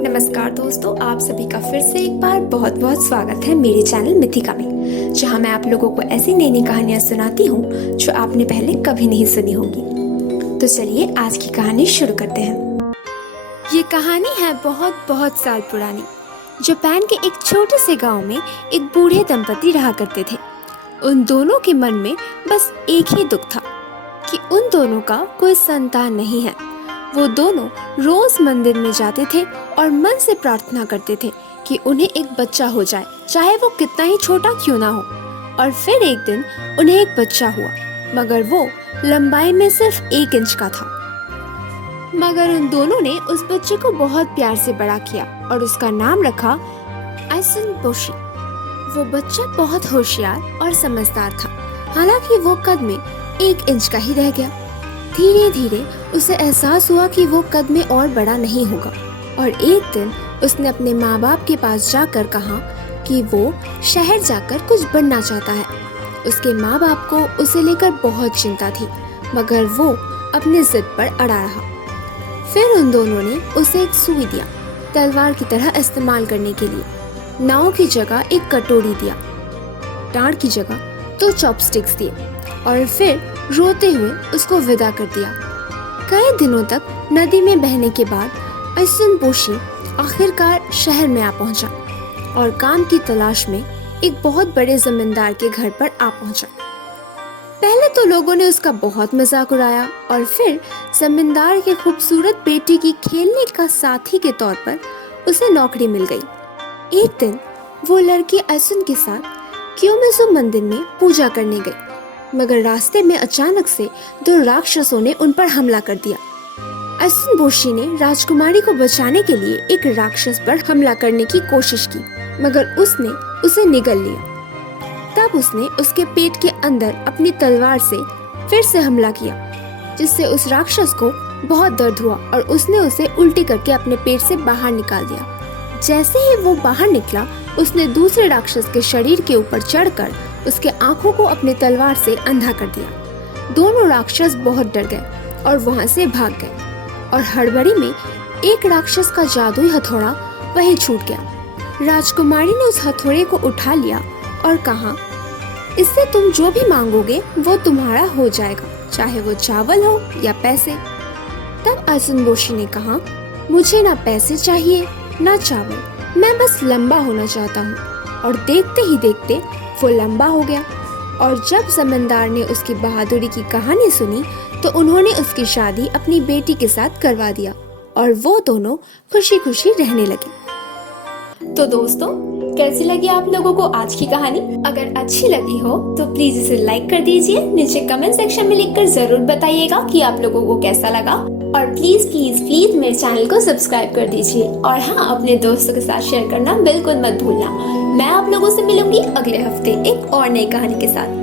नमस्कार दोस्तों, आप सभी का फिर से एक बार बहुत बहुत स्वागत है मेरे चैनल मिथिका में, जहां मैं आप लोगों को ऐसी नई नई कहानियां सुनाती हूं जो आपने पहले कभी नहीं सुनी होंगी। तो चलिए आज की कहानी शुरू करते हैं। ये कहानी है बहुत बहुत साल पुरानी। जापान के एक छोटे से गांव में एक बूढ़े दंपति रहा करते थे। उन दोनों के मन में बस एक ही दुख था कि उन दोनों का कोई संतान नहीं है। वो दोनों रोज मंदिर में जाते थे और मन से प्रार्थना करते थे कि उन्हें एक बच्चा हो जाए, चाहे वो कितना ही छोटा क्यों ना हो। और फिर एक दिन उन्हें एक बच्चा हुआ, मगर वो लंबाई में सिर्फ 1 इंच का था। मगर उन दोनों ने उस बच्चे को बहुत प्यार से बड़ा किया और उसका नाम रखा आइसन बोशी। वो बच्चा बहुत होशियार और समझदार था, हालांकि वो कद में 1 इंच का ही रह गया। धीरे धीरे उसे एहसास हुआ कि वो कद में और बड़ा नहीं होगा, और एक दिन उसने अपने माँ बाप के पास जाकर कहा कि वो शहर जाकर कुछ बनना चाहता है। उसके माँ बाप को उसे लेकर बहुत चिंता थी, मगर वो अपनी जिद पर अड़ा रहा। फिर उन दोनों ने उसे एक सुई दिया, तलवार की तरह इस्तेमाल करने के लिए। नाव की जगह एक कटोरी दिया, डांट की जगह 2 चॉपस्टिक्स दिए, और फिर रोते हुए उसको विदा कर दिया। कई दिनों तक नदी में बहने के बाद आइसन बोशी आखिरकार शहर में आ पहुंचा और काम की तलाश में एक बहुत बड़े जमींदार के घर पर आ पहुंचा। पहले तो लोगों ने उसका बहुत मजाक उड़ाया, और फिर जमींदार के खूबसूरत बेटी की खेलने का साथी के तौर पर उसे नौकरी मिल गई। एक दिन वो लड़की आइसन के साथ क्योमिसो मंदिर में पूजा करने गई, मगर रास्ते में अचानक से 2 राक्षसों ने उन पर हमला कर दिया। आइसन बोशी ने राजकुमारी को बचाने के लिए एक राक्षस पर हमला करने की कोशिश की, मगर उसने उसे निगल लिया। तब उसने उसके पेट के अंदर अपनी तलवार से फिर से हमला किया, जिससे उस राक्षस को बहुत दर्द हुआ और उसने उसे उल्टी करके अपने पेट से बाहर निकाल दिया। जैसे ही वो बाहर निकला, उसने दूसरे राक्षस के शरीर के ऊपर चढ़कर उसके आंखों को अपनी तलवार से अंधा कर दिया। दोनों राक्षस बहुत डर गए और वहां से भाग गए, और हड़बड़ी में एक राक्षस का जादुई हथौड़ा वहीं छूट गया। राजकुमारी ने उस हथौड़े को उठा लिया और कहा, इससे तुम जो भी मांगोगे वो तुम्हारा हो जाएगा, चाहे वो चावल हो या पैसे। तब आइसन बोशी ने कहा, मुझे ना पैसे चाहिए ना चावल, मैं बस लंबा होना चाहता हूँ। और देखते ही देखते वो लंबा हो गया। और जब जमींदार ने उसकी बहादुरी की कहानी सुनी तो उन्होंने उसकी शादी अपनी बेटी के साथ करवा दिया, और वो दोनों खुशी खुशी रहने लगे। तो दोस्तों, कैसी लगी आप लोगों को आज की कहानी? अगर अच्छी लगी हो तो प्लीज इसे लाइक कर दीजिए। नीचे कमेंट सेक्शन में लिखकर जरूर बताइएगा कि आप लोगों को कैसा लगा, और प्लीज प्लीज प्लीज मेरे चैनल को सब्सक्राइब कर दीजिए। और हाँ, अपने दोस्तों के साथ शेयर करना बिल्कुल मत भूलना। मैं आप लोगों से मिलूंगी अगले हफ्ते एक और नई कहानी के साथ।